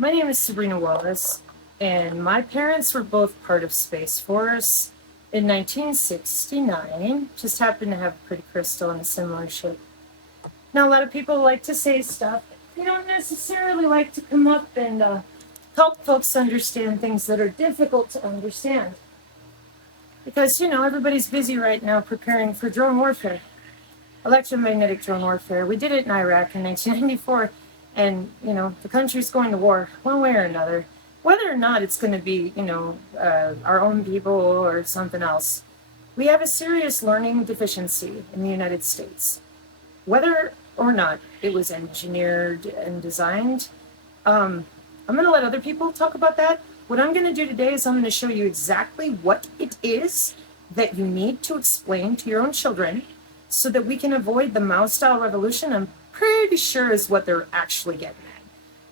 My name is Sabrina Wallace, and my parents were both part of Space Force in 1969. Just happened to have a pretty crystal and a similar shape. Now, a lot of people like to say stuff. They don't necessarily like to come up and help folks understand things that are difficult to understand. Because, everybody's busy right now preparing for drone warfare, electromagnetic drone warfare. We did it in Iraq in 1994, and, the country's going to war one way or another. Whether or not it's going to be, our own people or something else. We have a serious learning deficiency in the United States. Whether or not it was engineered and designed, I'm going to let other people talk about that. What I'm going to do today is I'm going to show you exactly what it is that you need to explain to your own children so that we can avoid the Mao-style revolution. I'm pretty sure is what they're actually getting at.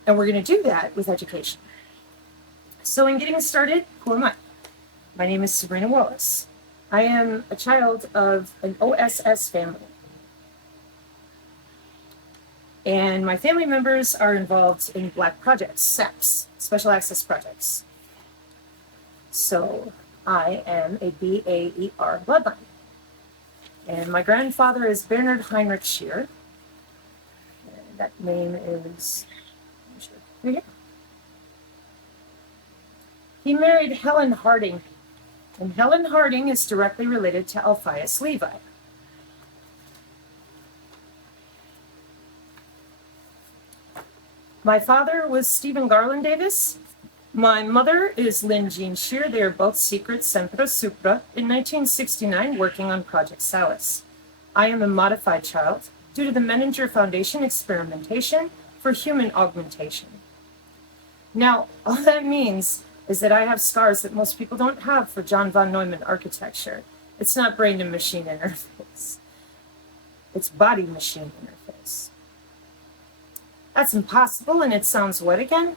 And we're going to do that with education. So in getting started, who am I? My name is Sabrina Wallace. I am a child of an OSS family. And my family members are involved in black projects, SAPs, Special Access Projects. So I am a BAER bloodline. And my grandfather is Bernard Heinrich Scheer. And that name is, here. He married Helen Harding. And Helen Harding is directly related to Alpheus Levi. My father was Stephen Garland Davis. My mother is Lynn Jean Scheer. They are both secret Sempre Supra in 1969 working on Project Salus. I am a modified child due to the Menninger Foundation experimentation for human augmentation. Now, all that means is that I have scars that most people don't have for John von Neumann architecture. It's not brain to machine interface. It's body machine interface. That's impossible, and it sounds what again?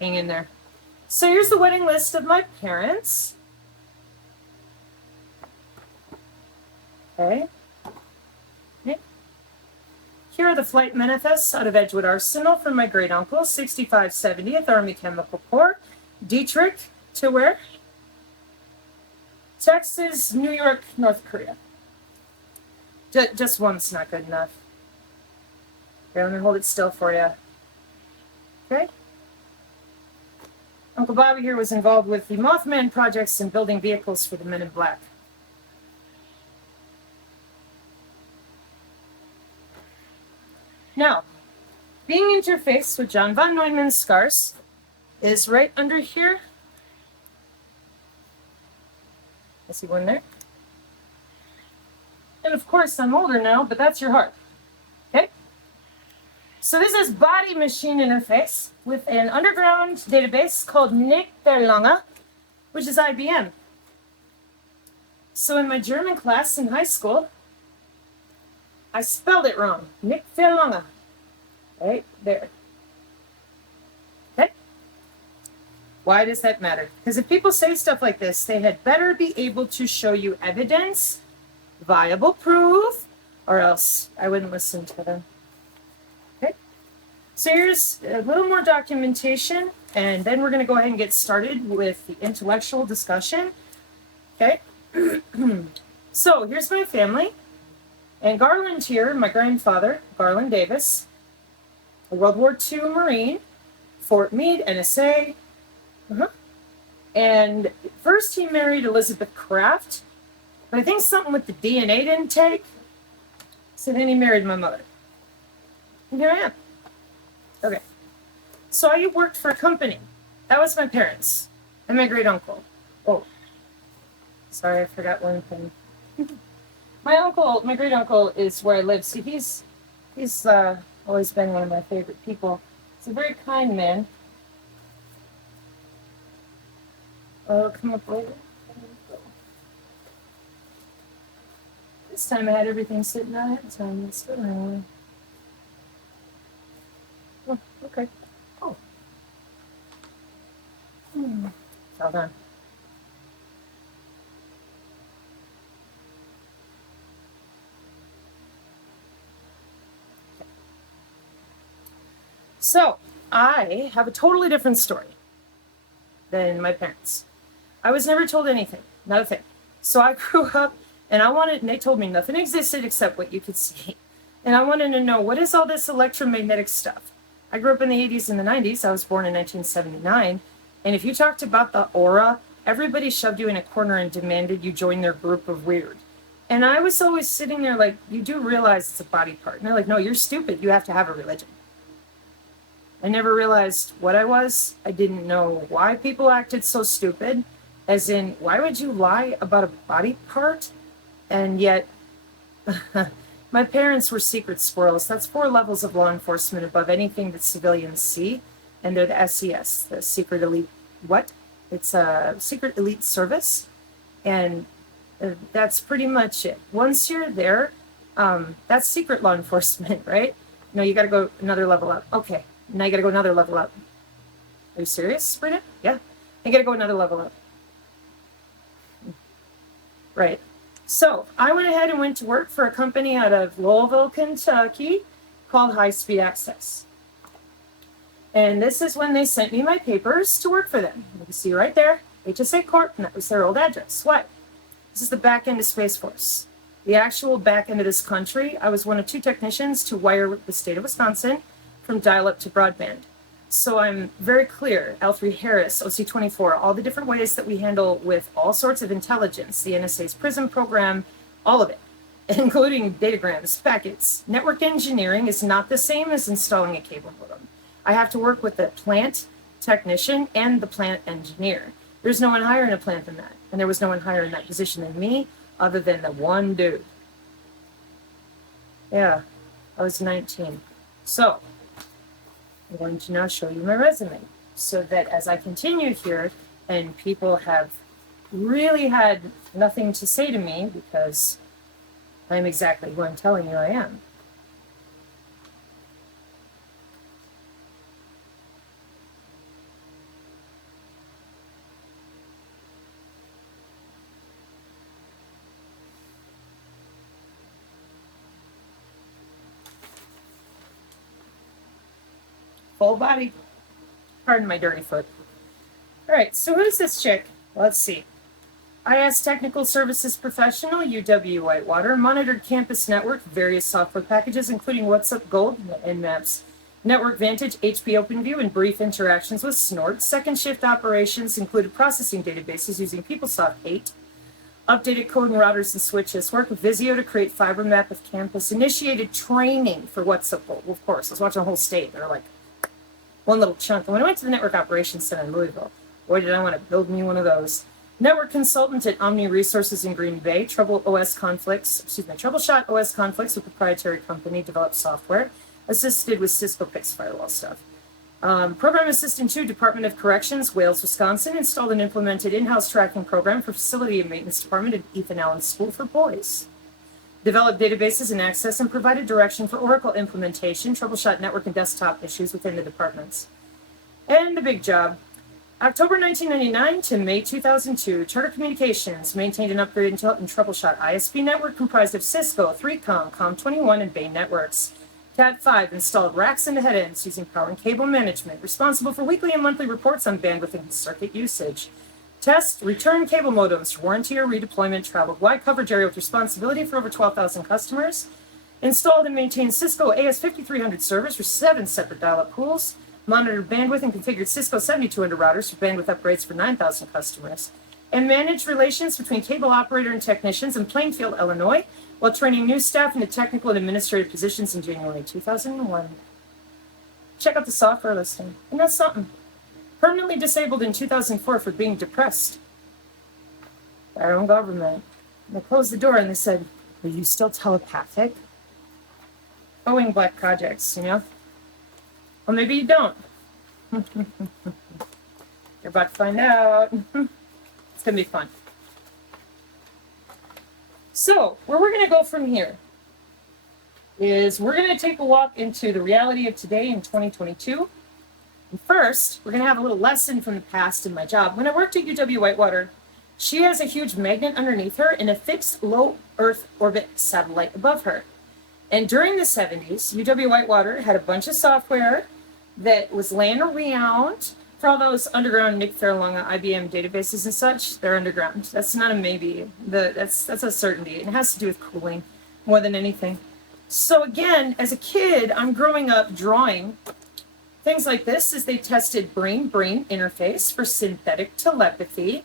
Hang in there. So here's the wedding list of my parents. Okay. Here are the flight manifests out of Edgewood Arsenal from my great uncle, 65 70th Army Chemical Corps, Dietrich to where? Texas, New York, North Korea. Just one's not good enough. Here, let me hold it still for you. Okay? Uncle Bobby here was involved with the Mothman projects and building vehicles for the Men in Black. Now, being interfaced with John von Neumann's scars is right under here. I see one there. And of course, I'm older now, but that's your heart. Okay? So this is body machine interface with an underground database called Nick Verlange, which is IBM. So in my German class in high school, I spelled it wrong. Nick Verlange. Right there. Okay? Why does that matter? Because if people say stuff like this, they had better be able to show you evidence, viable proof, or else I wouldn't listen to them. Okay? So here's a little more documentation, and then we're going to go ahead and get started with the intellectual discussion. Okay? So here's my family. And Garland here, my grandfather, Garland Davis, a World War II Marine, Fort Meade, NSA. And first he married Elizabeth Kraft, but I think something with the DNA didn't take. So then he married my mother. And here I am. Okay. So I worked for a company. That was my parents and my great uncle. Oh, sorry, I forgot one thing. My great uncle is where I live. See, he's always been one of my favorite people. He's a very kind man. Oh, come up later. This time I had everything sitting on it. So I'm still anyway. Oh, okay. Oh. Hold on. So, I have a totally different story than my parents. I was never told anything, not a thing. So I grew up and and they told me nothing existed except what you could see. And I wanted to know, what is all this electromagnetic stuff? I grew up in the 80s and the 90s. I was born in 1979. And if you talked about the aura, everybody shoved you in a corner and demanded you join their group of weird. And I was always sitting there like, you do realize it's a body part. And they're like, no, you're stupid. You have to have a religion. I never realized what I was. I didn't know why people acted so stupid. As in, why would you lie about a body part? And yet, my parents were secret squirrels. That's 4 levels of law enforcement above anything that civilians see. And they're the SES, the Secret Elite, what? It's a Secret Elite Service. And that's pretty much it. Once you're there, that's secret law enforcement, right? No, you got to go another level up. Okay, now you got to go another level up. Are you serious, Sabrina? Yeah, you got to go another level up. Right. So I went ahead and went to work for a company out of Louisville, Kentucky called High Speed Access. And this is when they sent me my papers to work for them. You can see right there, HSA Corp, and that was their old address. What? This is the back end of Space Force. The actual back end of this country. I was one of 2 technicians to wire the state of Wisconsin from dial-up to broadband. So I'm very clear, L3 Harris, OC24, all the different ways that we handle with all sorts of intelligence, the NSA's PRISM program, all of it, including datagrams, packets. Network engineering is not the same as installing a cable modem. I have to work with the plant technician and the plant engineer. There's no one higher in a plant than that. And there was no one higher in that position than me, other than the one dude. Yeah, I was 19. So, I'm going to now show you my resume, so that as I continue here, and people have really had nothing to say to me because I'm exactly who I'm telling you I am. Full body. Pardon my dirty foot. All right, so who's this chick? Let's see. IS Technical Services Professional, UW Whitewater, monitored campus network, various software packages, including WhatsUp Gold and Maps, Network Vantage, HP OpenView, and brief interactions with Snort. Second shift operations included processing databases using PeopleSoft 8, updated code and routers and switches, worked with Visio to create fiber map of campus, initiated training for WhatsUp Gold. Well, of course, I was watching a whole state. They're like, one little chunk. And when I went to the Network Operations Center in Louisville, boy, did I want to build me one of those. Network consultant at Omni Resources in Green Bay, troubleshot OS conflicts with proprietary company developed software, assisted with Cisco PIX firewall stuff. Program assistant to Department of Corrections, Wales, Wisconsin, installed and implemented in-house tracking program for facility and maintenance department at Ethan Allen School for Boys. Developed databases and access and provided direction for Oracle implementation, troubleshot network and desktop issues within the departments. And the big job. October 1999 to May 2002, Charter Communications maintained and upgraded and troubleshot ISP network comprised of Cisco, 3Com, Com21, and Bay networks. Cat5 installed racks into head ends using power and cable management, responsible for weekly and monthly reports on bandwidth and circuit usage. Test, return cable modems for warranty or redeployment, traveled wide coverage area with responsibility for over 12,000 customers. Installed and maintained Cisco AS5300 servers for 7 separate dial-up pools. Monitored bandwidth and configured Cisco 7200 routers for bandwidth upgrades for 9,000 customers. And managed relations between cable operator and technicians in Plainfield, Illinois, while training new staff into technical and administrative positions in January 2001. Check out the software listing. And that's something. Permanently disabled in 2004 for being depressed by our own government. And they closed the door and they said, "Are you still telepathic?" Boeing Black Projects, you know? Well, maybe you don't. You're about to find out. It's going to be fun. So, where we're going to go from here is we're going to take a walk into the reality of today in 2022. And first, we're going to have a little lesson from the past in my job. When I worked at UW Whitewater, she has a huge magnet underneath her and a fixed low Earth orbit satellite above her. And during the 70s, UW Whitewater had a bunch of software that was laying around. For all those underground Nick Faralonga IBM databases and such, they're underground. That's not a maybe. That's a certainty. It has to do with cooling more than anything. So again, as a kid, I'm growing up drawing things like this as they tested brain-brain interface for synthetic telepathy.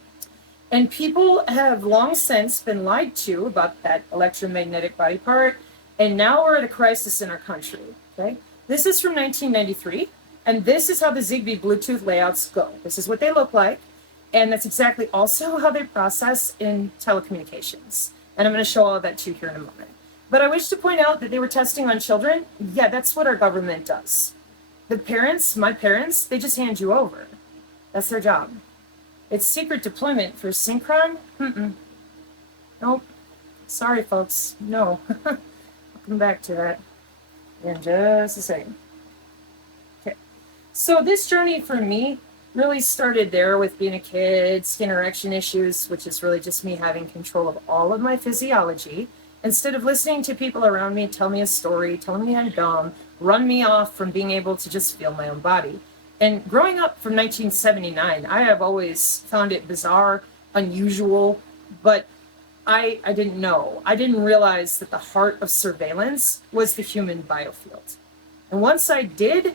And people have long since been lied to about that electromagnetic body part. And now we're at a crisis in our country. Okay? This is from 1993. And this is how the Zigbee Bluetooth layouts go. This is what they look like. And that's exactly also how they process in telecommunications. And I'm going to show all of that to you here in a moment. But I wish to point out that they were testing on children. Yeah, that's what our government does. The parents, my parents, they just hand you over. That's their job. It's secret deployment for Synchron? Nope. Sorry, folks. No. I'll come back to that in just a second. Okay. So this journey for me really started there with being a kid, skin erection issues, which is really just me having control of all of my physiology. Instead of listening to people around me tell me a story, telling me I'm dumb, run me off from being able to just feel my own body. And growing up from 1979, I have always found it bizarre, unusual, but I didn't know. I didn't realize that the heart of surveillance was the human biofield. And once I did,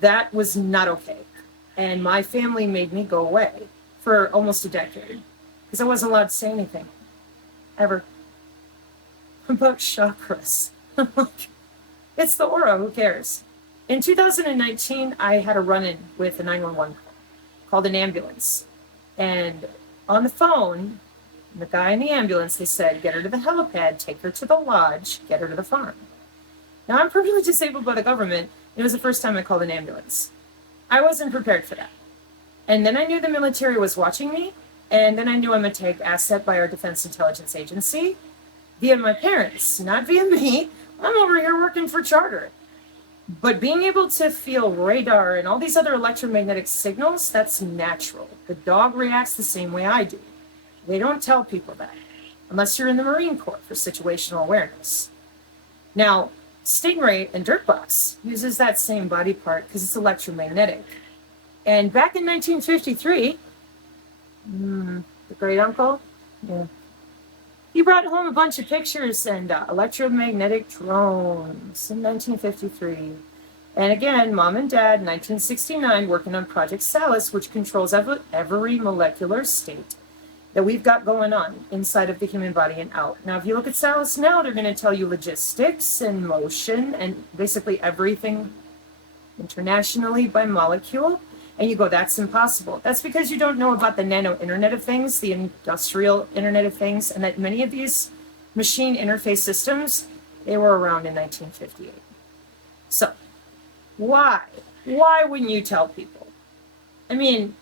that was not okay. And my family made me go away for almost a decade because I wasn't allowed to say anything, ever. About chakras. It's the aura, who cares? In 2019, I had a run-in with a 911 call called an ambulance. And on the phone, the guy in the ambulance, they said, get her to the helipad, take her to the lodge, get her to the farm. Now, I'm permanently disabled by the government. It was the first time I called an ambulance. I wasn't prepared for that. And then I knew the military was watching me, and then I knew I'm a tag asset by our Defense Intelligence Agency, via my parents, not via me. I'm over here working for Charter. But being able to feel radar and all these other electromagnetic signals, that's natural. The dog reacts the same way I do. They don't tell people that, unless you're in the Marine Corps for situational awareness. Now, Stingray and Dirtbox uses that same body part because it's electromagnetic. And back in 1953, the great uncle, he brought home a bunch of pictures and electromagnetic drones in 1953. And again, Mom and Dad, 1969, working on Project Salus, which controls every molecular state that we've got going on inside of the human body and out. Now, if you look at Salus now, they're going to tell you logistics and motion and basically everything internationally by molecule. And you go, that's impossible. That's because you don't know about the nano Internet of Things, the industrial Internet of Things, and that many of these machine interface systems, they were around in 1958. So, why? Why wouldn't you tell people? I mean,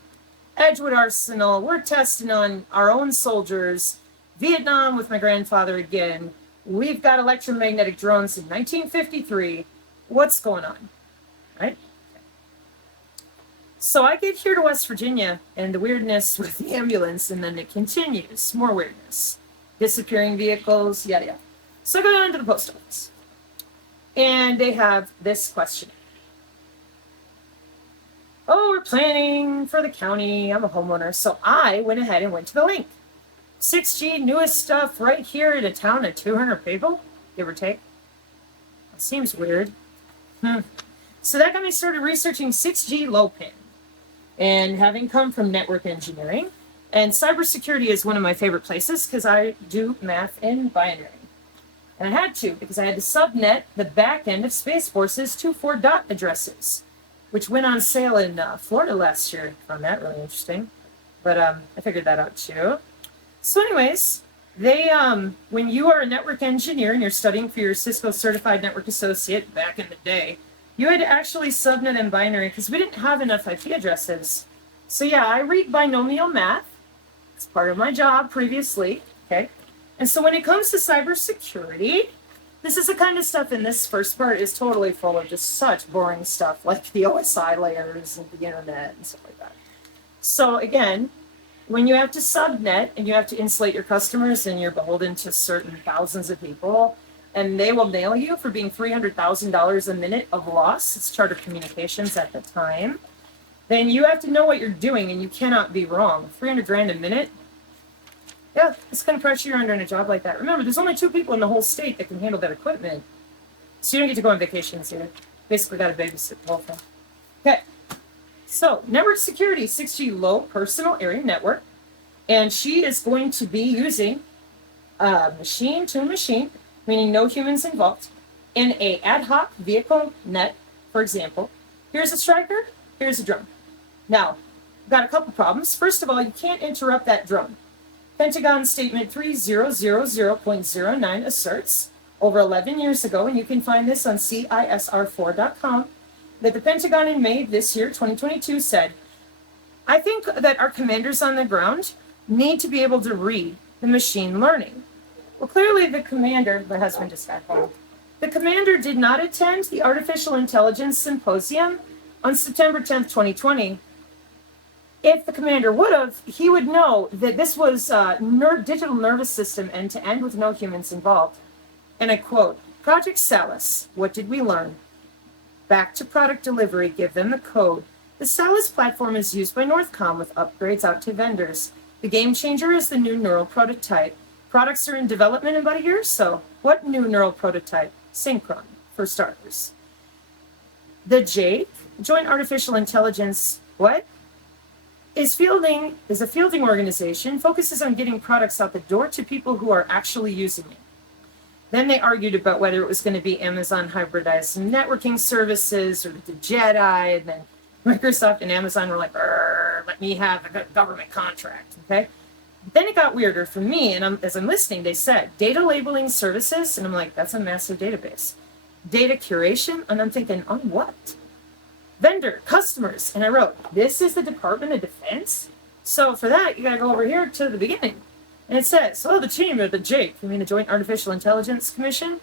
Edgewood Arsenal, we're testing on our own soldiers. Vietnam with my grandfather again. We've got electromagnetic drones in 1953. What's going on? Right? So I get here to West Virginia, and the weirdness with the ambulance, and then it continues. More weirdness. Disappearing vehicles, yada yada. So I go down to the post office, and they have this question. Oh, we're planning for the county. I'm a homeowner. So I went ahead and went to the link. 6G, newest stuff right here in a town of 200 people, give or take. That seems weird. So that got me started researching 6G low pin. And having come from network engineering, and cybersecurity is one of my favorite places because I do math in binary. And I had to because I had to subnet the back end of Space Force's 24 dot addresses, which went on sale in Florida last year. I found that really interesting. But I figured that out too. So anyways, they when you are a network engineer and you're studying for your Cisco Certified Network Associate back in the day, you had to actually subnet in binary because we didn't have enough IP addresses. So yeah, I read binomial math. It's part of my job previously, okay? And so when it comes to cybersecurity, this is the kind of stuff in this first part is totally full of just such boring stuff like the OSI layers and the internet and stuff like that. So again, when you have to subnet and you have to insulate your customers and you're beholden to certain thousands of people, and they will nail you for being $300,000 a minute of loss. It's Charter Communications at the time. Then you have to know what you're doing, and you cannot be wrong. 300 grand a minute? Yeah, it's kind of pressure you're under in a job like that. Remember, there's only 2 people in the whole state that can handle that equipment. So you don't get to go on vacations here. Basically got to babysit the whole thing. Okay. So, network security, 6G low personal area network. And she is going to be using machine to machine, meaning no humans involved, in a ad hoc vehicle net, for example. Here's a striker, here's a drone. Now, got a couple problems. First of all, you can't interrupt that drone. Pentagon Statement 3000.09 asserts, over 11 years ago, and you can find this on CISR4.com, that the Pentagon in May this year, 2022, said, I think that our commanders on the ground need to be able to read the machine learning. Well, clearly the commander, my husband just got home, the commander did not attend the Artificial Intelligence Symposium on September 10th, 2020. If the commander would have, he would know that this was digital nervous system end-to-end with no humans involved. And I quote, Project Salus, what did we learn? Back to product delivery, give them the code. The Salus platform is used by Northcom with upgrades out to vendors. The game changer is the new neural prototype. Products are in development in about a year or so. What new neural prototype? Synchron, for starters. The JAIC, Joint Artificial Intelligence, what? Is a fielding organization, focuses on getting products out the door to people who are actually using it. Then they argued about whether it was going to be Amazon hybridized networking services or the Jedi, and then Microsoft and Amazon were like, let me have a government contract, okay? Then it got weirder for me, and as I'm listening, they said, data labeling services, and I'm like, that's a massive database. Data curation, and I'm thinking, on what? Vendor, customers, and I wrote, this is the Department of Defense? So for that, you gotta go over here to the beginning. And it says, the team at the JAIC, the Joint Artificial Intelligence Commission,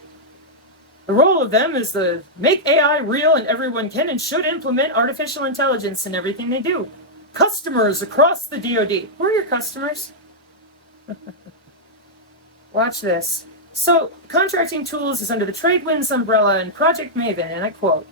the role of them is to make AI real, and everyone can and should implement artificial intelligence in everything they do. Customers across the DoD. Who are your customers? Watch this. So, contracting tools is under the TradeWinds umbrella and Project Maven, and I quote,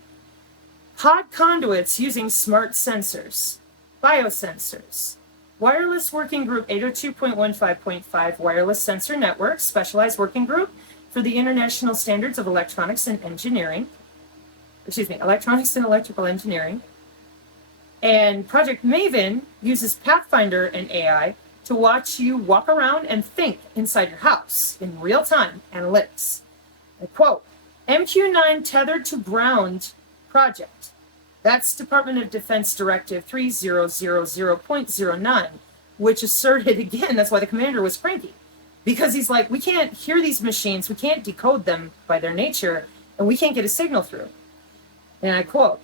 pod conduits using smart sensors, biosensors, Wireless Working Group 802.15.5 Wireless Sensor Network, Specialized Working Group for the International Standards of Electronics and Electrical Engineering. And Project Maven uses Pathfinder and AI to watch you walk around and think inside your house in real-time analytics. I quote, MQ9 Tethered to Ground Project. That's Department of Defense Directive 3000.09, which asserted, again, that's why the commander was cranky. Because he's like, we can't hear these machines, we can't decode them by their nature, and we can't get a signal through. And I quote,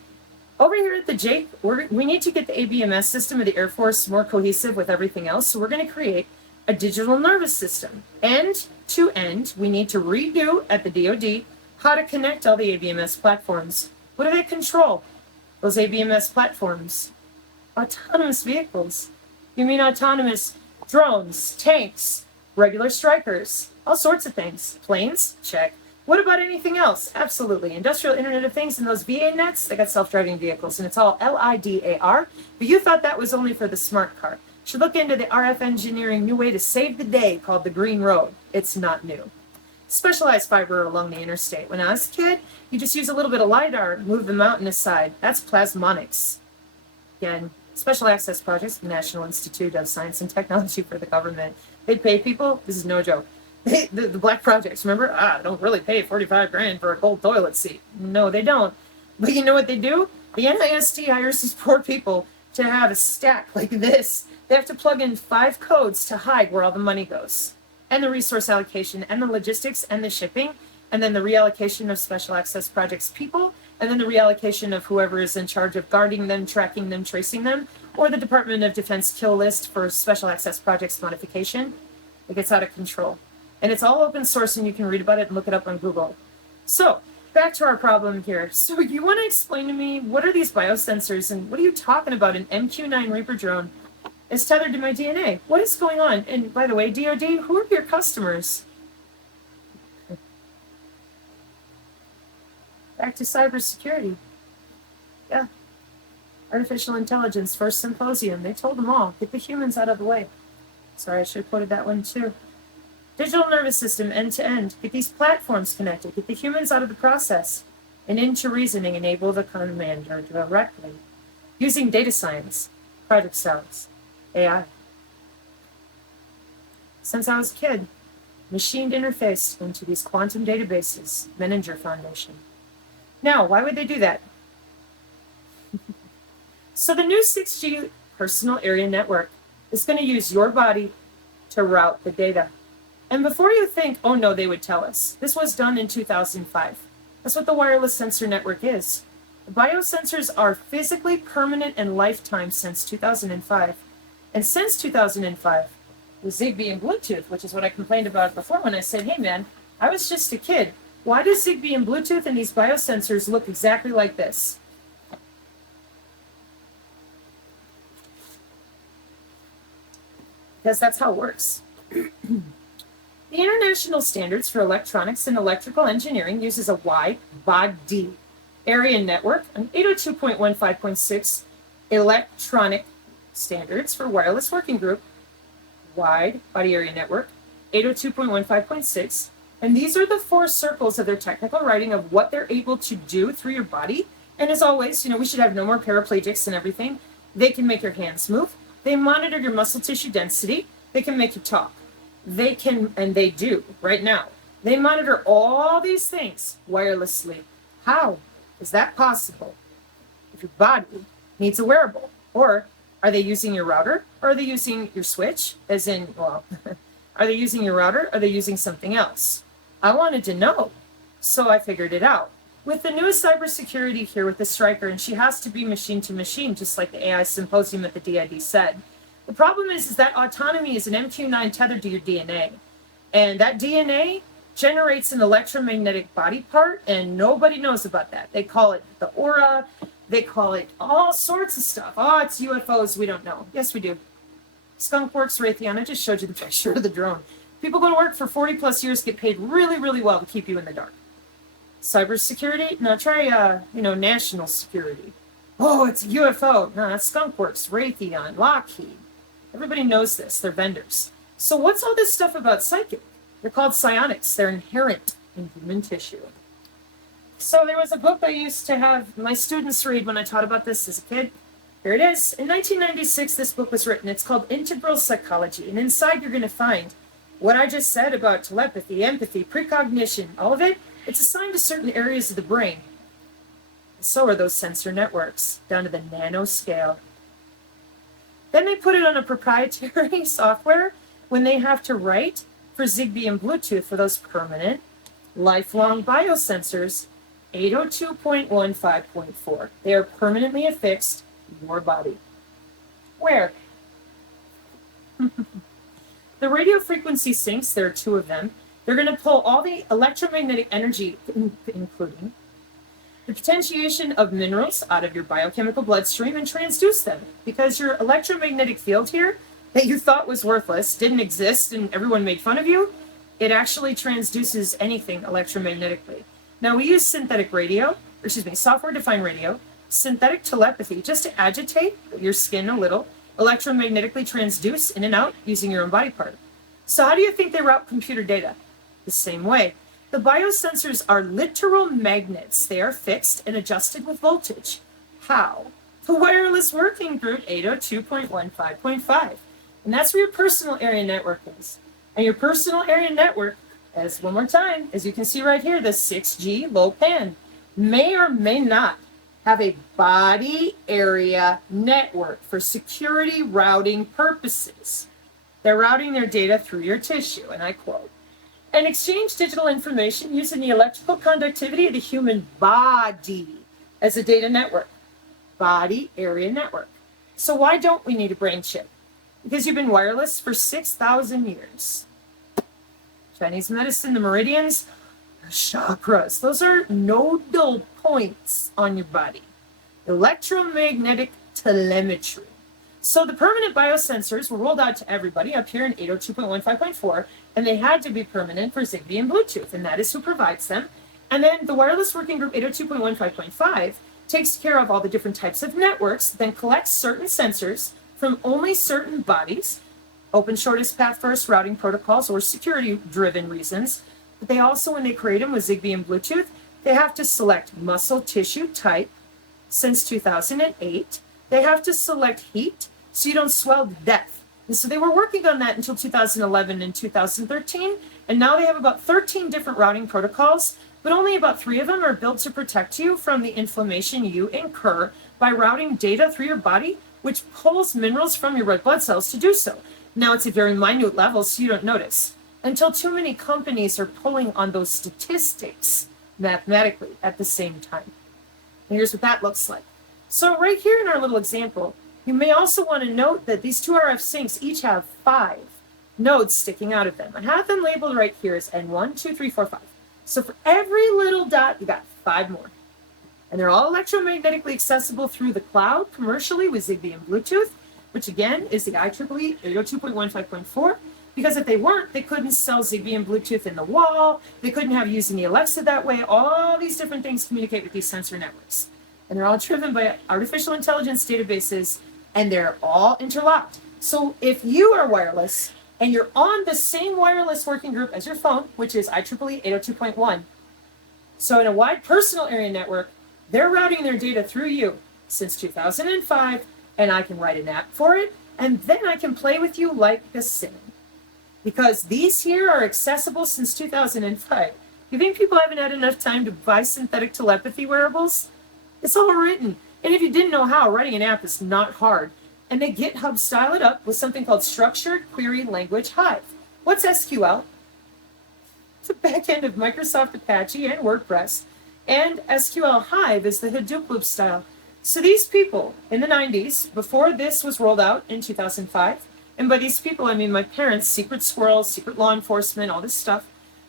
over here at the JAIC, we need to get the ABMS system of the Air Force more cohesive with everything else, so we're going to create a digital nervous system. End to end, we need to redo at the DoD how to connect all the ABMS platforms. What do they control? Those ABMS platforms. Autonomous vehicles. You mean autonomous drones, tanks, regular strikers, all sorts of things. Planes? Check. What about anything else? Absolutely. Industrial Internet of Things and those VA nets, they got self-driving vehicles, and it's all LIDAR. But you thought that was only for the smart car. Should look into the RF engineering new way to save the day called the Green Road. It's not new. Specialized fiber along the interstate. When I was a kid, you just use a little bit of LiDAR, move the mountain aside. That's plasmonics. Again, special access projects, National Institute of Science and Technology for the government. They pay people. This is no joke. The black projects, remember? Don't really pay 45 grand for a gold toilet seat. No, they don't. But you know what they do? The NIST hires these poor people to have a stack like this. They have to plug in 5 codes to hide where all the money goes. And the resource allocation, and the logistics, and the shipping, and then the reallocation of special access projects people, and then the reallocation of whoever is in charge of guarding them, tracking them, tracing them, or the Department of Defense kill list for special access projects modification. It gets out of control. And it's all open source, and you can read about it and look it up on Google. So, back to our problem here. So you want to explain to me, what are these biosensors, and what are you talking about? An MQ-9 Reaper drone is tethered to my DNA. What is going on? And by the way, DoD, who are your customers? Back to cybersecurity. Yeah. Artificial intelligence, first symposium. They told them all, get the humans out of the way. Sorry, I should have quoted that one too. Digital nervous system, end to end. Get these platforms connected. Get the humans out of the process. And into reasoning, enable the commander directly. Using data science, project cells, AI. Since I was a kid, machined interfaced into these quantum databases, Menninger Foundation. Now, why would they do that? So the new 6G personal area network is going to use your body to route the data. And before you think, oh no, they would tell us, this was done in 2005. That's what the wireless sensor network is. The biosensors are physically permanent and lifetime since 2005. And since 2005, with Zigbee and Bluetooth, which is what I complained about before when I said, hey man, I was just a kid. Why does Zigbee and Bluetooth and these biosensors look exactly like this? Because that's how it works. The International Standards for Electronics and Electrical Engineering uses a wide body area network, an 802.15.6 electronic standards for wireless working group, wide body area network, 802.15.6, and these are the 4 circles of their technical writing of what they're able to do through your body. And as always, we should have no more paraplegics and everything. They can make your hands move. They monitor your muscle tissue density. They can make you talk. They can, and they do right now. They monitor all these things wirelessly. How is that possible? If your body needs a wearable, or are they using your router, or are they using your switch? As in, well, are they using your router? Or are they using something else? I wanted to know, so I figured it out. With the newest cybersecurity here with the Striker, and she has to be machine to machine, just like the AI symposium at the DID said. The problem is that autonomy is an MQ9 tethered to your DNA. And that DNA generates an electromagnetic body part, and nobody knows about that. They call it the aura. They call it all sorts of stuff. Oh, it's UFOs. We don't know. Yes, we do. Skunkworks, Raytheon. I just showed you the picture of the drone. People go to work for 40 plus years, get paid really, really well to keep you in the dark. Cybersecurity? No, try, national security. Oh, it's a UFO. No, that's Skunkworks, Raytheon, Lockheed. Everybody knows this. They're vendors. So what's all this stuff about psychic? They're called psionics. They're inherent in human tissue. So there was a book I used to have my students read when I taught about this as a kid. Here it is. In 1996, this book was written. It's called Integral Psychology. And inside you're going to find what I just said about telepathy, empathy, precognition, all of it. It's assigned to certain areas of the brain. So are those sensor networks, down to the nanoscale. Then they put it on a proprietary software when they have to write for Zigbee and Bluetooth for those permanent, lifelong biosensors, 802.15.4. They are permanently affixed in your body. Where? The radio frequency sinks, there are 2 of them. They're going to pull all the electromagnetic energy, including the potentiation of minerals out of your biochemical bloodstream and transduce them. Because your electromagnetic field here that you thought was worthless, didn't exist, and everyone made fun of you, it transduces anything electromagnetically. Now, we use software-defined radio, synthetic telepathy, just to agitate your skin a little, electromagnetically transduce in and out using your own body part. So how do you think they route computer data? The same way. The biosensors are literal magnets. They are fixed and adjusted with voltage. How? The wireless working group 802.15.5. And that's where your personal area network is. And your personal area network, one more time, as you can see right here, the 6G low pan, may or may not have a body area network for security routing purposes. They're routing their data through your tissue, and I quote, and exchange digital information using the electrical conductivity of the human body as a data network. Body area network. So why don't we need a brain chip? Because you've been wireless for 6,000 years. Chinese medicine, the meridians, the chakras, those are nodal points on your body. Electromagnetic telemetry. So the permanent biosensors were rolled out to everybody up here in 802.15.4, and they had to be permanent for Zigbee and Bluetooth, and that is who provides them. And then the Wireless Working Group 802.15.5 takes care of all the different types of networks, then collects certain sensors from only certain bodies, open shortest path first routing protocols or security-driven reasons. But they also, when they create them with Zigbee and Bluetooth, they have to select muscle tissue type since 2008. They have to select heat so you don't swell to death. And so they were working on that until 2011 and 2013, and now they have about 13 different routing protocols, but only about 3 of them are built to protect you from the inflammation you incur by routing data through your body, which pulls minerals from your red blood cells to do so. Now it's at very minute levels, so you don't notice, until too many companies are pulling on those statistics mathematically at the same time. And here's what that looks like. So right here in our little example, you may also want to note that these 2 RF sinks each have 5 nodes sticking out of them. I have them labeled right here as N1, 2, 3, 4, 5. So for every little dot, you got 5 more. And they're all electromagnetically accessible through the cloud commercially with Zigbee and Bluetooth, which again is the IEEE 802.15.4. Because if they weren't, they couldn't sell Zigbee and Bluetooth in the wall. They couldn't have using the Alexa that way. All these different things communicate with these sensor networks. And they're all driven by artificial intelligence databases, and they're all interlocked. So if you are wireless and you're on the same wireless working group as your phone, which is IEEE 802.1, so in a wide personal area network, they're routing their data through you since 2005, and I can write an app for it, and then I can play with you like a sim. Because these here are accessible since 2005. You think people haven't had enough time to buy synthetic telepathy wearables? It's all written. And if you didn't know how, writing an app is not hard. And they GitHub style it up with something called Structured Query Language Hive. What's SQL? It's a backend of Microsoft Apache and WordPress. And SQL Hive is the Hadoop loop style. So these people in the 90s, before this was rolled out in 2005, and by these people, I mean my parents, secret squirrels, secret law enforcement, all this stuff,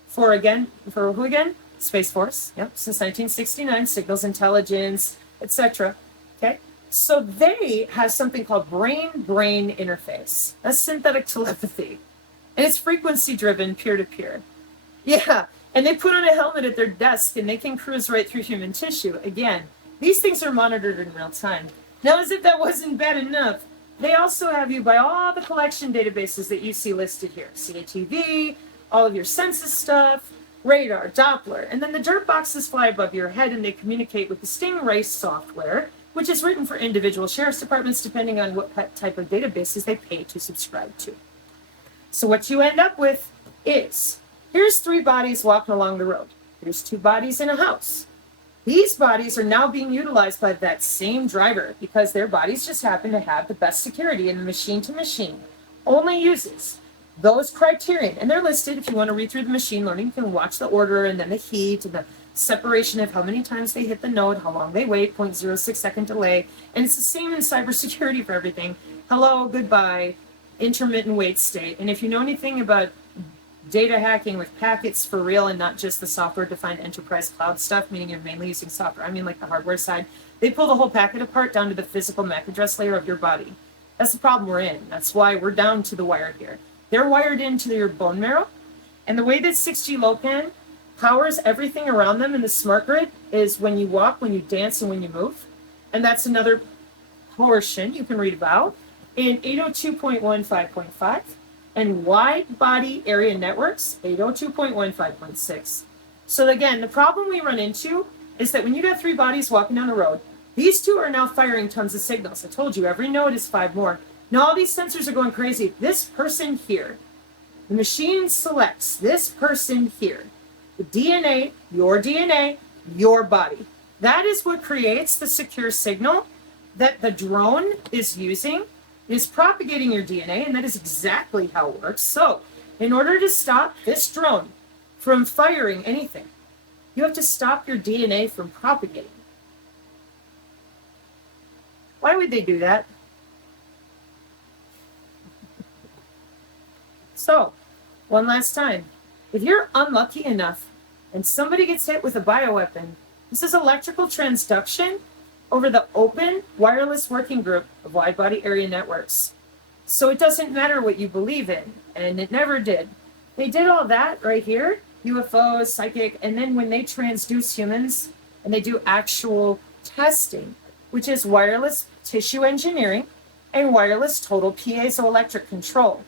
for who again? Space Force, yep, since 1969, signals intelligence, etc. Okay, so they have something called brain-brain interface. That's synthetic telepathy, and it's frequency-driven, peer-to-peer. Yeah, and they put on a helmet at their desk, and they can cruise right through human tissue. Again, these things are monitored in real time. Now, as if that wasn't bad enough, they also have you by all the collection databases that you see listed here. CATV, all of your census stuff, radar, Doppler, and then the dirt boxes fly above your head and they communicate with the Stingray software, which is written for individual sheriff's departments depending on what type of databases they pay to subscribe to. So what you end up with is, here's 3 bodies walking along the road. Here's 2 bodies in a house. These bodies are now being utilized by that same driver because their bodies just happen to have the best security, and the machine-to-machine only uses those criterion. And they're listed. If you want to read through the machine learning, you can watch the order and then the heat and the separation of how many times they hit the node, how long they wait, 0.06 second delay. And it's the same in cybersecurity for everything. Hello, goodbye, intermittent wait state. And if you know anything about data hacking with packets for real and not just the software-defined enterprise cloud stuff, meaning you're mainly using software, I mean like the hardware side, they pull the whole packet apart down to the physical MAC address layer of your body. That's the problem we're in. That's why we're down to the wire here. They're wired into your bone marrow, and the way that 6G LoWPAN powers everything around them in the smart grid is when you walk, when you dance, and when you move. And that's another portion you can read about in 802.15.5. and wide body area networks, 802.15.6. So again, the problem we run into is that when you got 3 bodies walking down the road, these 2 are now firing tons of signals. I told you, every node is 5 more. Now all these sensors are going crazy. This person here, the machine selects this person here, the DNA, your body. That is what creates the secure signal that the drone is using. Is propagating your DNA, and that is exactly how it works. So, in order to stop this drone from firing anything, you have to stop your DNA from propagating. Why would they do that? So, one last time, if you're unlucky enough and somebody gets hit with a bioweapon, this is electrical transduction over the open wireless working group of wide body area networks. So it doesn't matter what you believe in, and it never did. They did all that right here UFOs, psychic, and then when they transduce humans and they do actual testing, which is wireless tissue engineering and wireless total piezoelectric control.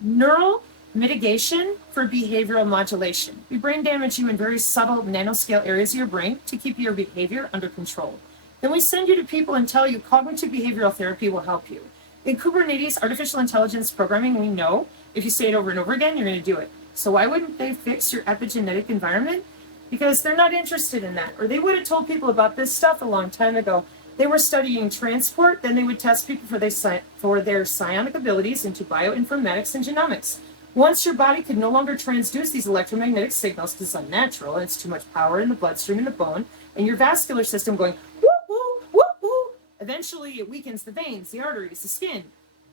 Neural mitigation for behavioral modulation. We brain damage you in very subtle nanoscale areas of your brain to keep your behavior under control. Then we send you to people and tell you cognitive behavioral therapy will help you. In Kubernetes, artificial intelligence programming, we know if you say it over and over again, you're going to do it. So why wouldn't they fix your epigenetic environment? Because they're not interested in that. Or they would have told people about this stuff a long time ago. They were studying transport, then they would test people for their psionic abilities into bioinformatics and genomics. Once your body could no longer transduce these electromagnetic signals because it's unnatural and it's too much power in the bloodstream and the bone, and your vascular system going whoop, whoop, whoop, whoop, eventually it weakens the veins, the arteries, the skin,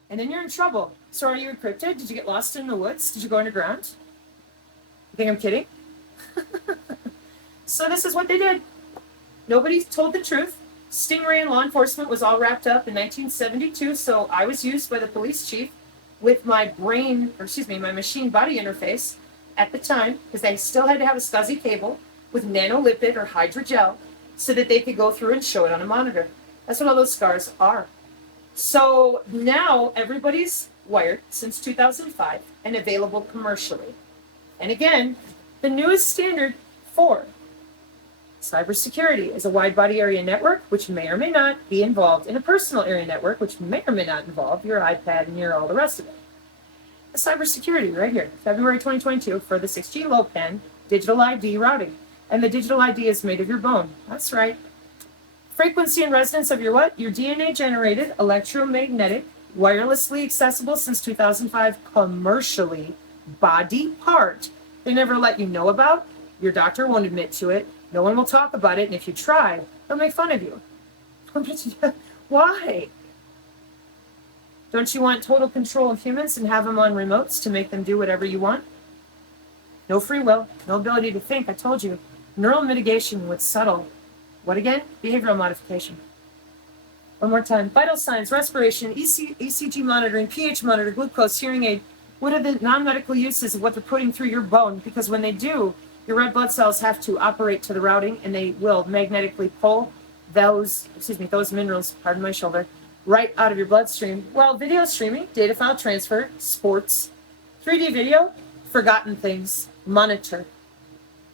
and then you're in trouble. So are you encrypted? Did you get lost in the woods? Did you go underground? You think I'm kidding? So this is what they did. Nobody told the truth. Stingray and law enforcement was all wrapped up in 1972, so I was used by the police chief with my my machine body interface at the time, because they still had to have a SCSI cable with nanolipid or hydrogel so that they could go through and show it on a monitor. That's what all those scars are. So now everybody's wired since 2005 and available commercially. And again, the newest standard for cybersecurity is a wide body area network, which may or may not be involved in a personal area network, which may or may not involve your iPad and all the rest of it. A cybersecurity right here, February 2022, for the 6G low pan digital ID routing. And the digital ID is made of your bone. That's right. Frequency and resonance of your what? Your DNA generated, electromagnetic, wirelessly accessible since 2005, commercially body part they never let you know about. Your doctor won't admit to it. No one will talk about it, and if you try, they'll make fun of you. Why? Don't you want total control of humans and have them on remotes to make them do whatever you want? No free will, no ability to think. I told you. Neural mitigation with subtle, what again? Behavioral modification. One more time. Vital signs, respiration, ECG monitoring, pH monitor, glucose, hearing aid. What are the non-medical uses of what they're putting through your bone? Because when they do, your red blood cells have to operate to the routing, and they will magnetically pull those minerals, pardon my shoulder, right out of your bloodstream. Well, video streaming, data file transfer, sports, 3D video, forgotten things, monitor.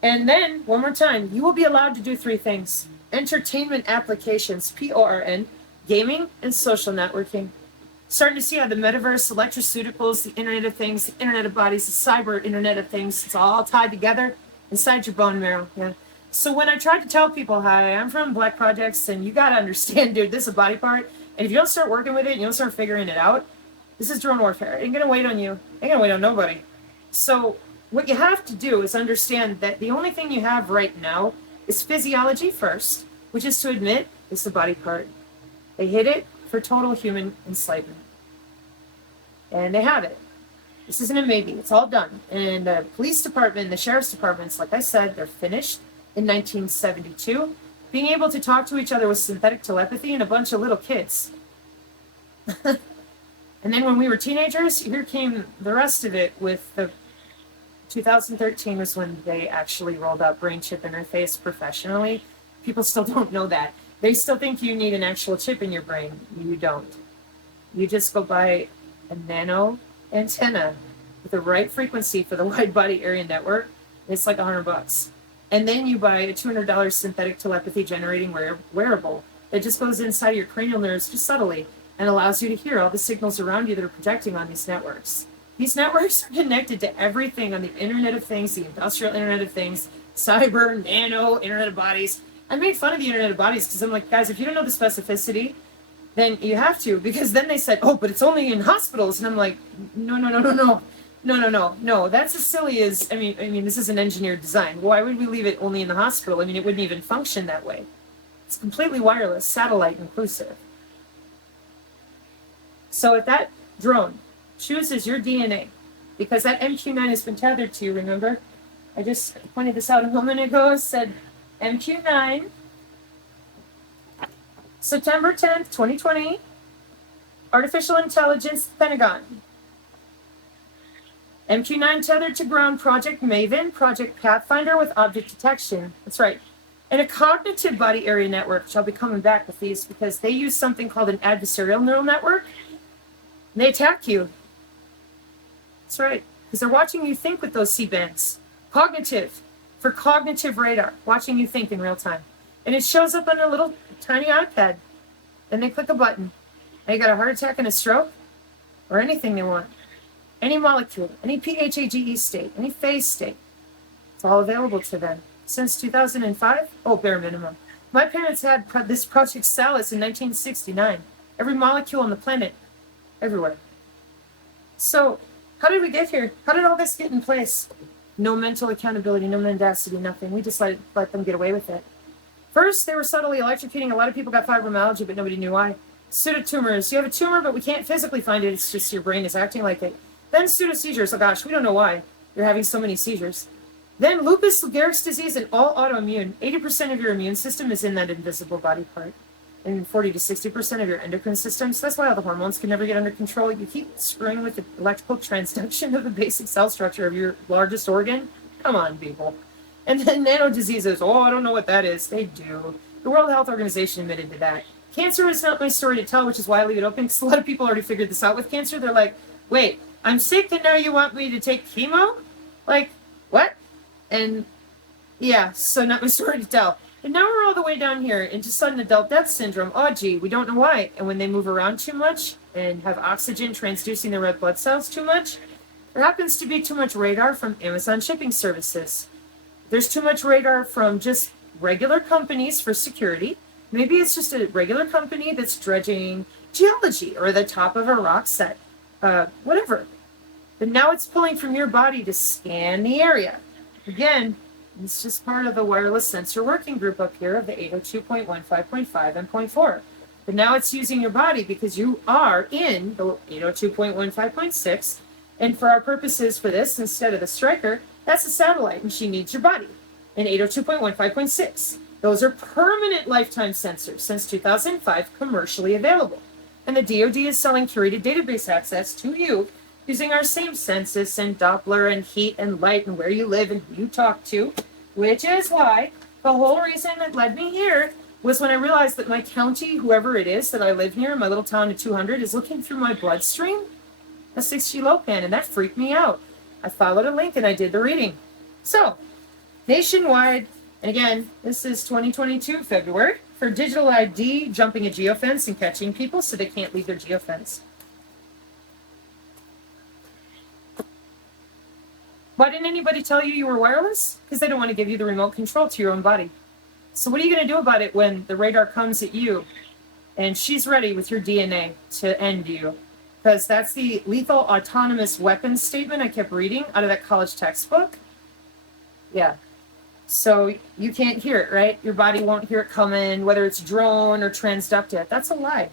And then, one more time, you will be allowed to do 3 things. Entertainment applications, PORN, gaming, and social networking. Starting to see how the metaverse, electroceuticals, the Internet of Things, the Internet of Bodies, the cyber Internet of Things, it's all tied together inside your bone marrow. Yeah. So when I tried to tell people, hi, I'm from Black Projects, and you got to understand, dude, this is a body part. And if you don't start working with it, and you don't start figuring it out, this is drone warfare. It ain't going to wait on you. It ain't going to wait on nobody. So what you have to do is understand that the only thing you have right now is physiology first, which is to admit it's the body part. They hid it for total human enslavement. And they have it. This isn't a maybe. It's all done. And the police department, the sheriff's departments, like I said, they're finished in 1972. Being able to talk to each other with synthetic telepathy and a bunch of little kids. And then when we were teenagers, here came the rest of it with the 2013 was when they actually rolled out brain chip interface professionally. People still don't know that. They still think you need an actual chip in your brain. You don't. You just go buy a nano antenna with the right frequency for the wide body area network. It's like $100. And then you buy a $200 synthetic telepathy generating wearable that just goes inside your cranial nerves just subtly and allows you to hear all the signals around you that are projecting on these networks. These networks are connected to everything on the Internet of Things, the industrial Internet of Things, cyber, nano, Internet of Bodies. I made fun of the Internet of Bodies because I'm like, guys, if you don't know the specificity, then you have to. Because then they said, oh, but it's only in hospitals. And I'm like, no. That's as silly as, I mean, this is an engineered design. Why would we leave it only in the hospital? I mean, it wouldn't even function that way. It's completely wireless, satellite inclusive. So if that drone chooses your DNA, because that MQ9 has been tethered to you, remember? I just pointed this out a moment ago, said MQ9, September 10th, 2020, Artificial Intelligence, Pentagon. MQ-9 tethered to ground, Project Maven, Project Pathfinder with object detection. That's right. And a cognitive body area network, which I'll be coming back with these because they use something called an adversarial neural network. And they attack you. That's right. Because they're watching you think with those C-bands. Cognitive, for cognitive radar, watching you think in real time. And it shows up on a little tiny iPad. Then they click a button. And you got a heart attack and a stroke, or anything they want. Any molecule, any PHAGE state, any phase state. It's all available to them. Since 2005? Oh, bare minimum. My parents had this Project SALIS in 1969. Every molecule on the planet, everywhere. So, how did we get here? How did all this get in place? No mental accountability, no mendacity, nothing. We just let them get away with it. First, they were subtly electrocuting. A lot of people got fibromyalgia, but nobody knew why. Pseudotumors. You have a tumor, but we can't physically find it. It's just your brain is acting like it. Then pseudoseizures. Oh gosh, we don't know why you're having so many seizures. Then lupus, Lou Gehrig's disease, and all autoimmune. 80% of your immune system is in that invisible body part. And 40 to 60% of your endocrine system. So that's why all the hormones can never get under control. You keep screwing with the electrical transduction of the basic cell structure of your largest organ. Come on, people. And then nano diseases. Oh, I don't know what that is. They do. The World Health Organization admitted to that. Cancer is not my story to tell, which is why I leave it open, because a lot of people already figured this out with cancer. They're like, wait, I'm sick and now you want me to take chemo? Like, what? And yeah, so not my story to tell. And now we're all the way down here into sudden adult death syndrome. Oh, gee, we don't know why. And when they move around too much and have oxygen transducing their red blood cells too much, there happens to be too much radar from Amazon shipping services. There's too much radar from just regular companies for security. Maybe it's just a regular company that's dredging geology or the top of a rock set, whatever. But now it's pulling from your body to scan the area. Again, it's just part of the wireless sensor working group up here of the 802.15.5 and .4. But now it's using your body because you are in the 802.15.6. And for our purposes for this, instead of the striker, that's a satellite and she needs your body in 802.15.6. Those are permanent lifetime sensors since 2005 commercially available. And the DoD is selling curated database access to you using our same census and Doppler and heat and light and where you live and who you talk to, which is why the whole reason that led me here was when I realized that my county, whoever it is that I live near, my little town of 200, is looking through my bloodstream, a 6G LoPan, and that freaked me out. I followed a link and I did the reading. So, nationwide, and again, this is 2022, February, for digital ID, jumping a geofence and catching people so they can't leave their geofence. Why didn't anybody tell you were wireless? Because they don't want to give you the remote control to your own body. So what are you going to do about it when the radar comes at you and she's ready with your DNA to end you? Because that's the lethal autonomous weapons statement I kept reading out of that college textbook. Yeah. So you can't hear it, right? Your body won't hear it coming, whether it's drone or transducted. That's a lie.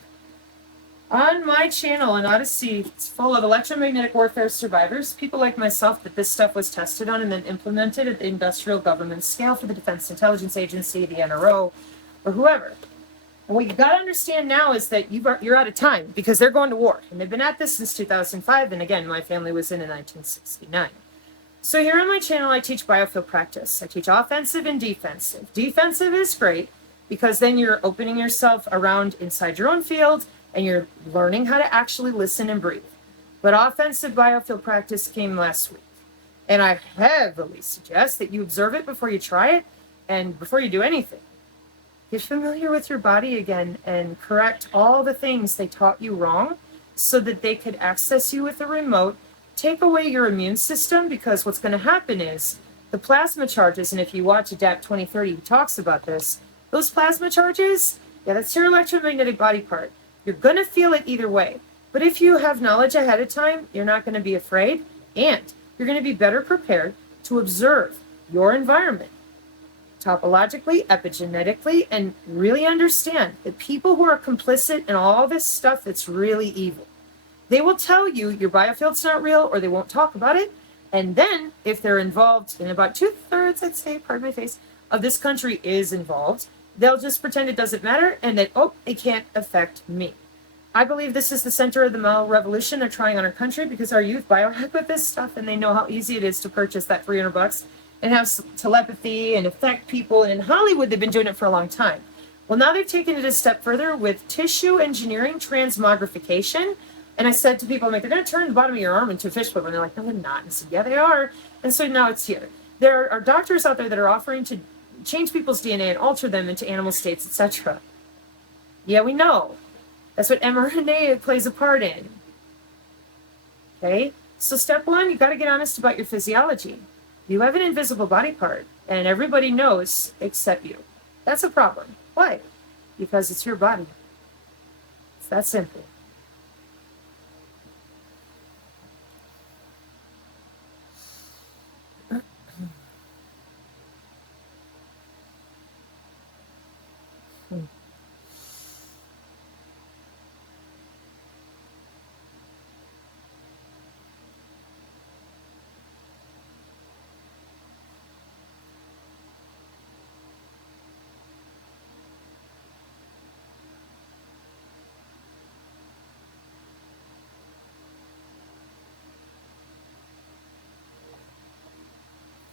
On my channel in Odyssey, it's full of electromagnetic warfare survivors, people like myself that this stuff was tested on and then implemented at the industrial government scale for the Defense Intelligence Agency, the NRO, or whoever. And what you got to understand now is that you're out of time because they're going to war. And they've been at this since 2005. And again, my family was in 1969. So here on my channel, I teach biofield practice. I teach offensive and defensive. Defensive is great because then you're opening yourself around inside your own field and you're learning how to actually listen and breathe. But offensive biofield practice came last week. And I heavily suggest that you observe it before you try it and before you do anything. Get familiar with your body again and correct all the things they taught you wrong so that they could access you with a remote. Take away your immune system because what's going to happen is the plasma charges, and if you watch Adapt 2030, he talks about this, those plasma charges, yeah, that's your electromagnetic body part. You're going to feel it either way. But if you have knowledge ahead of time, you're not going to be afraid, and you're going to be better prepared to observe your environment topologically, epigenetically, and really understand that people who are complicit in all this stuff that's really evil, they will tell you your biofield's not real or they won't talk about it. And then if they're involved in about 2/3, I'd say, pardon my face, of this country is involved, they'll just pretend it doesn't matter and that, oh, it can't affect me. I believe this is the center of the mal-revolution they're trying on our country because our youth biohack with this stuff and they know how easy it is to purchase that $300 and have telepathy and affect people. And in Hollywood, they've been doing it for a long time. Well, now they've taken it a step further with tissue engineering transmogrification. And I said to people, I'm like, they're going to turn the bottom of your arm into a fish flipper. And they're like, no, they're not. And I said, yeah, they are. And so now it's here. There are doctors out there that are offering to change people's DNA and alter them into animal states, etc. Yeah, we know. That's what mRNA plays a part in. Okay? So step one, you've got to get honest about your physiology. You have an invisible body part, and everybody knows except you. That's a problem. Why? Because it's your body. It's that simple.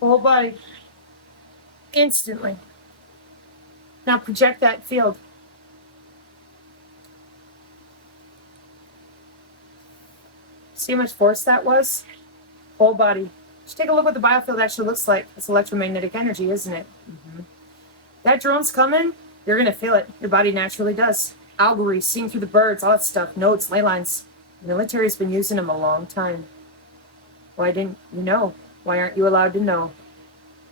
Whole body. Instantly. Now project that field. See how much force that was? Whole body. Just take a look what the biofield actually looks like. It's electromagnetic energy, isn't it? Mm-hmm. That drone's coming, you're going to feel it. Your body naturally does. Algorithm, seeing through the birds, all that stuff. Notes, ley lines. The military's been using them a long time. Why didn't you know? Why aren't you allowed to know?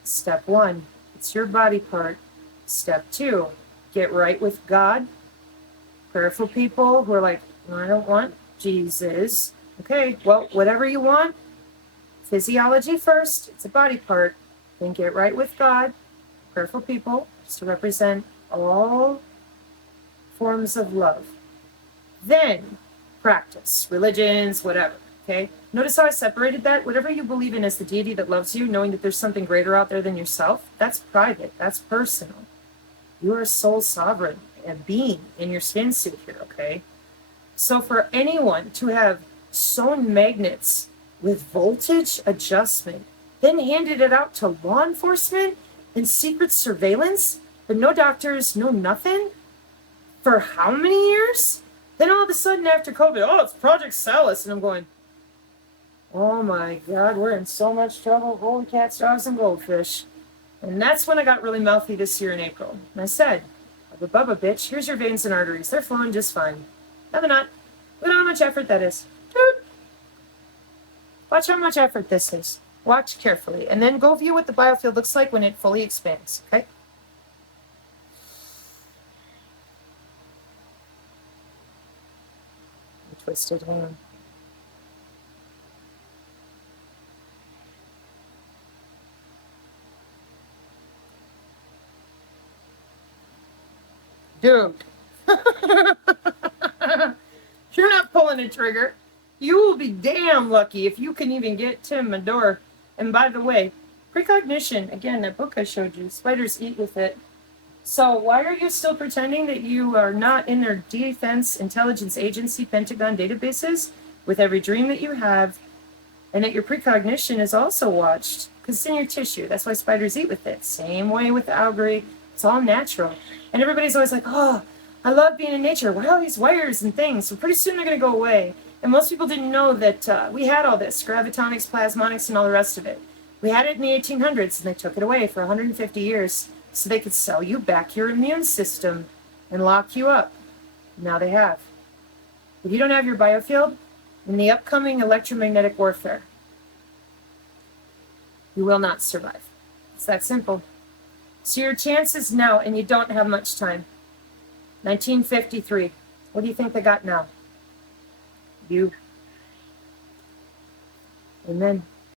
Step one, it's your body part. Step two, get right with God. Prayerful people who are like, I don't want Jesus. Okay, well, whatever you want, physiology first, it's a body part. Then get right with God. Prayerful people, just to represent all forms of love. Then practice, religions, whatever. Okay? Notice how I separated that? Whatever you believe in as the deity that loves you, knowing that there's something greater out there than yourself, that's private. That's personal. You are a soul sovereign, a being in your skin suit here, okay? So for anyone to have sewn magnets with voltage adjustment, then handed it out to law enforcement and secret surveillance, but no doctors, no nothing, for how many years? Then all of a sudden after COVID, oh, it's Project Salus, and I'm going, oh my God, we're in so much trouble. Holy cats, dogs, and goldfish. And that's when I got really mouthy this year in April. And I said, Bubba Bubba, bitch, here's your veins and arteries. They're flowing just fine. No, they're not. Look at how much effort that is. Dude. Watch how much effort this is. Watch carefully. And then go view what the biofield looks like when it fully expands, okay? Twisted, hang on. Dude. You're not pulling a trigger. You will be damn lucky if you can even get Tim a door. And by the way, precognition, again, that book I showed you, spiders eat with it. So why are you still pretending that you are not in their Defense Intelligence Agency Pentagon databases with every dream that you have, and that your precognition is also watched? Because it's in your tissue. That's why spiders eat with it. Same way with the algae. It's all natural. And everybody's always like, oh, I love being in nature. What are all these wires and things? So pretty soon they're going to go away. And most people didn't know that we had all this, gravitonics, plasmonics, and all the rest of it. We had it in the 1800s, and they took it away for 150 years so they could sell you back your immune system and lock you up. Now they have. If you don't have your biofield, in the upcoming electromagnetic warfare, you will not survive. It's that simple. So your chances now, and you don't have much time. 1953. What do you think they got now? You. Amen.